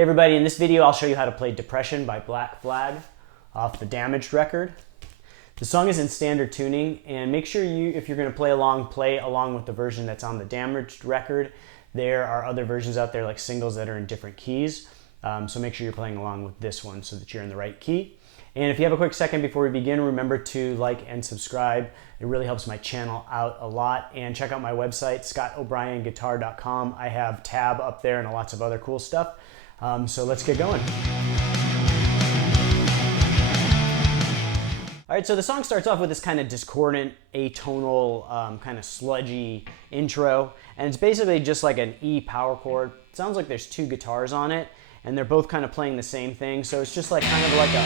Hey everybody, in this video I'll show you how to play Depression by Black Flag off the Damaged record. The song is in standard tuning, and make sure if you're going to play along with the version that's on the Damaged record. There are other versions out there like singles that are in different keys, so make sure you're playing along with this one so that you're in the right key. And if you have a quick second before we begin, remember to like and subscribe. It really helps my channel out a lot. And check out my website, scottobryanguitar.com. I have tab up there and lots of other cool stuff. So let's get going. All right, so the song starts off with this kind of discordant, atonal, kind of sludgy intro. And it's basically just like an E power chord. It sounds like there's two guitars on it, and they're both kind of playing the same thing. So it's just like kind of like a...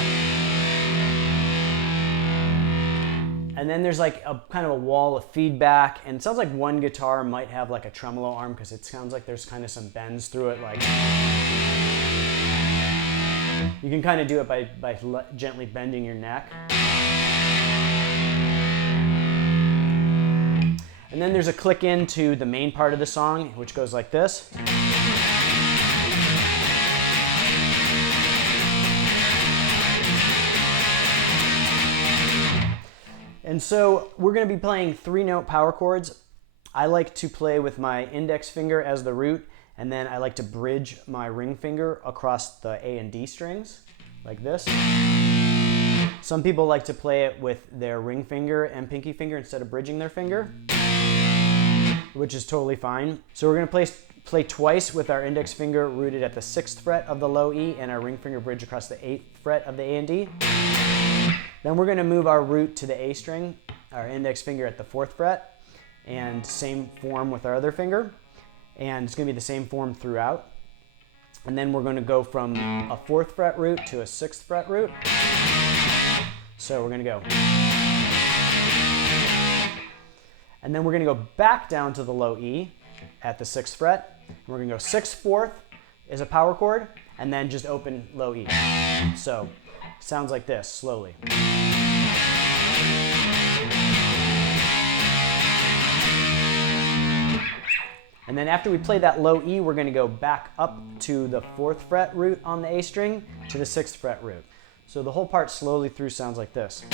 And then there's like a kind of a wall of feedback, and it sounds like one guitar might have like a tremolo arm because it sounds like there's kind of some bends through it. Like you can kind of do it by gently bending your neck. And then there's a click into the main part of the song, which goes like this. And so we're going to be playing 3-note power chords. I like to play with my index finger as the root, and then I like to bridge my ring finger across the A and D strings, like this. Some people like to play it with their ring finger and pinky finger instead of bridging their finger, which is totally fine. So we're going to play twice with our index finger rooted at the 6th fret of the low E and our ring finger bridge across the 8th fret of the A and D. Then we're going to move our root to the A string, our index finger at the 4th fret, and same form with our other finger. And it's going to be the same form throughout. And then we're going to go from a 4th fret root to a 6th fret root. So we're going to go. And then we're going to go back down to the low E at the 6th fret. And we're going to go 6th, 4th is a power chord, and then just open low E. So it sounds like this, slowly. And then after we play that low E, we're going to go back up to the 4th fret root on the A string to the 6th fret root. So the whole part slowly through sounds like this.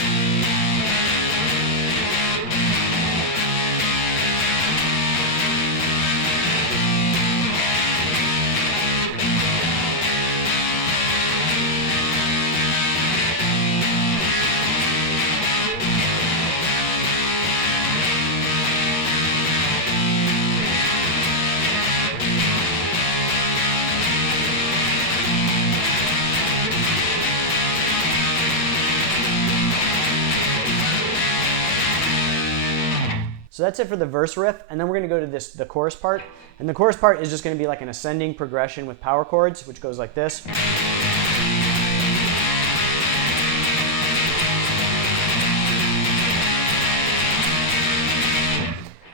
So that's it for the verse riff, and then we're going to go to the chorus part. And the chorus part is just going to be like an ascending progression with power chords, which goes like this.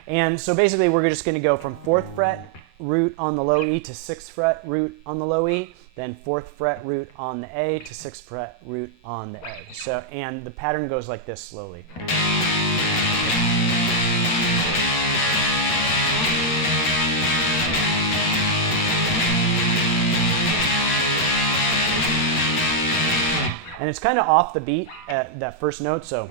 And so basically we're just going to go from 4th fret root on the low E to 6th fret root on the low E, then 4th fret root on the A to 6th fret root on the A. So, and the pattern goes like this slowly. And it's kind of off the beat at that first note, so.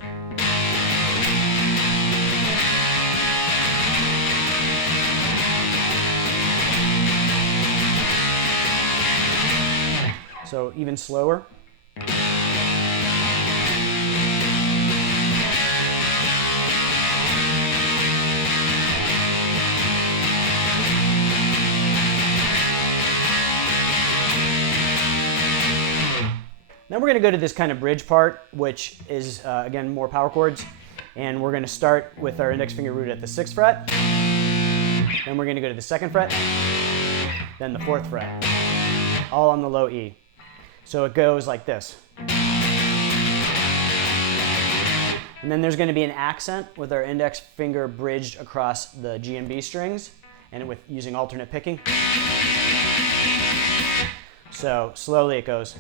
So even slower. Then we're going to go to this kind of bridge part, which is, again, more power chords. And we're going to start with our index finger rooted at the 6th fret. Then we're going to go to the 2nd fret, then the 4th fret, all on the low E. So it goes like this. And then there's going to be an accent with our index finger bridged across the G and B strings, and with using alternate picking. So slowly it goes.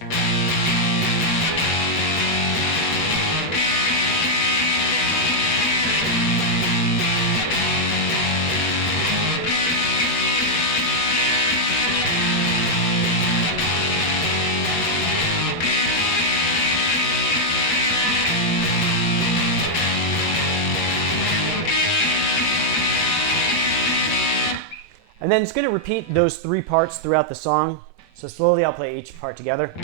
And then it's going to repeat those 3 parts throughout the song. So slowly I'll play each part together.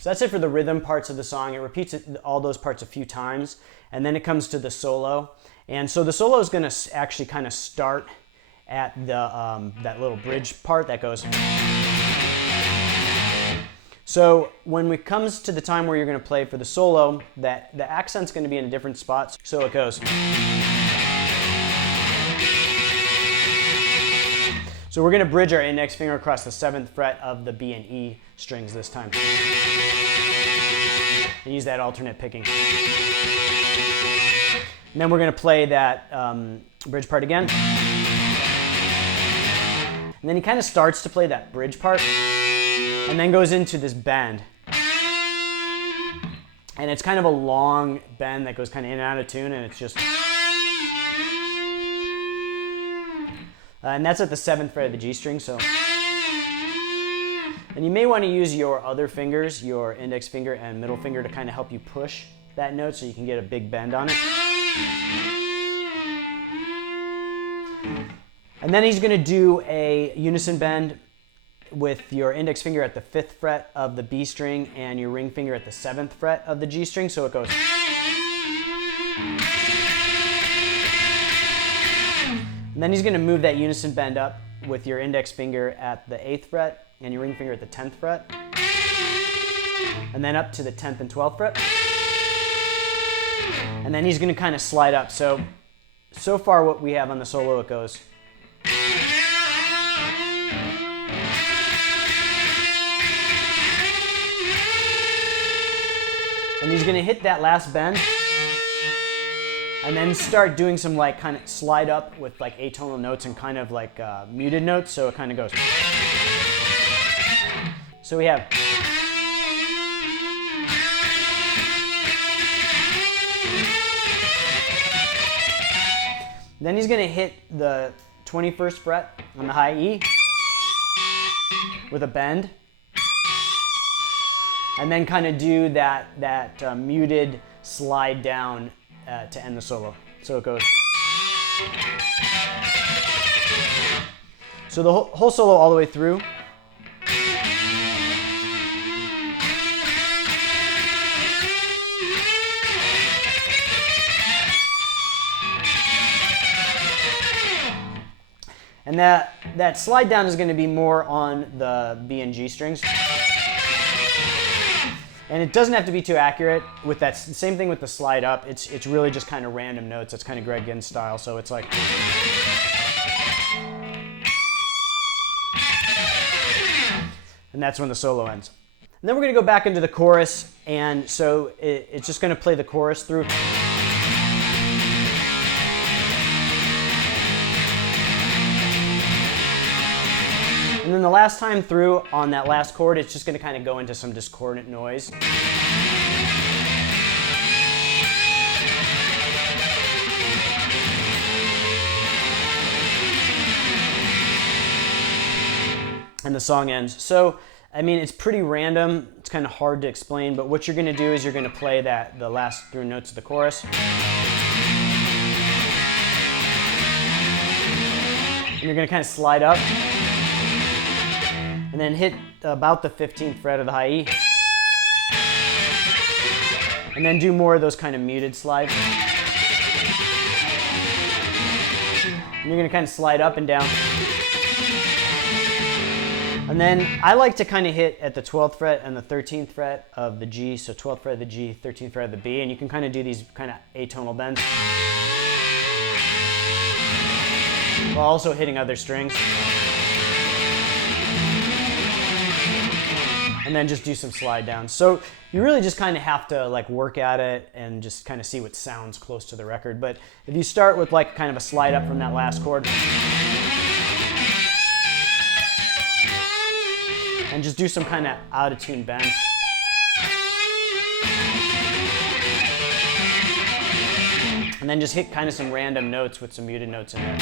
So that's it for the rhythm parts of the song. It repeats all those parts a few times, and then it comes to the solo. And so the solo is going to actually kind of start at the that little bridge part that goes. So when it comes to the time where you're going to play for the solo, that the accent's going to be in a different spot. So it goes. So we're going to bridge our index finger across the 7th fret of the B and E strings this time. And use that alternate picking. And then we're going to play that bridge part again. And then he kind of starts to play that bridge part and then goes into this bend. And it's kind of a long bend that goes kind of in and out of tune, and it's just... and that's at the 7th fret of the G string, so... And you may want to use your other fingers, your index finger and middle finger, to kind of help you push that note so you can get a big bend on it. And then he's going to do a unison bend with your index finger at the 5th fret of the B string and your ring finger at the 7th fret of the G string, so it goes... And then he's going to move that unison bend up with your index finger at the 8th fret and your ring finger at the 10th fret. And then up to the 10th and 12th fret. And then he's going to kind of slide up. So far what we have on the solo, it goes. And he's going to hit that last bend. And then start doing some like kind of slide up with like atonal notes and kind of like muted notes, so it kind of goes. So we have. Then he's going to hit the 21st fret on the high E with a bend. And then kind of do that muted slide down to end the solo. So it goes. So the whole solo all the way through. And that slide down is going to be more on the B and G strings. And it doesn't have to be too accurate. With that same thing with the slide up, it's really just kind of random notes. It's kind of Greg Ginn style, so it's like. And that's when the solo ends. And then we're going to go back into the chorus, and so it's just going to play the chorus through. And then the last time through on that last chord, it's just going to kind of go into some discordant noise. And the song ends. So, I mean, it's pretty random. It's kind of hard to explain, but what you're going to do is you're going to play the last through notes of the chorus. And you're going to kind of slide up. And then hit about the 15th fret of the high E. And then do more of those kind of muted slides. And you're going to kind of slide up and down. And then I like to kind of hit at the 12th fret and the 13th fret of the G. So 12th fret of the G, 13th fret of the B. And you can kind of do these kind of atonal bends while also hitting other strings. And then just do some slide downs. So you really just kind of have to like work at it and just kind of see what sounds close to the record. But if you start with like kind of a slide up from that last chord, and just do some kind of out of tune bend. And then just hit kind of some random notes with some muted notes in there.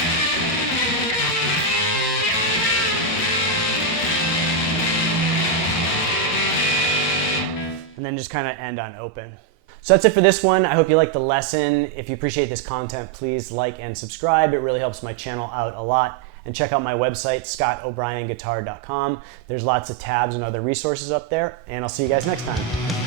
And then just kind of end on open. So that's it for this one. I hope you liked the lesson. If you appreciate this content, please like and subscribe. It really helps my channel out a lot. And check out my website, scottobryanguitar.com. There's lots of tabs and other resources up there, and I'll see you guys next time.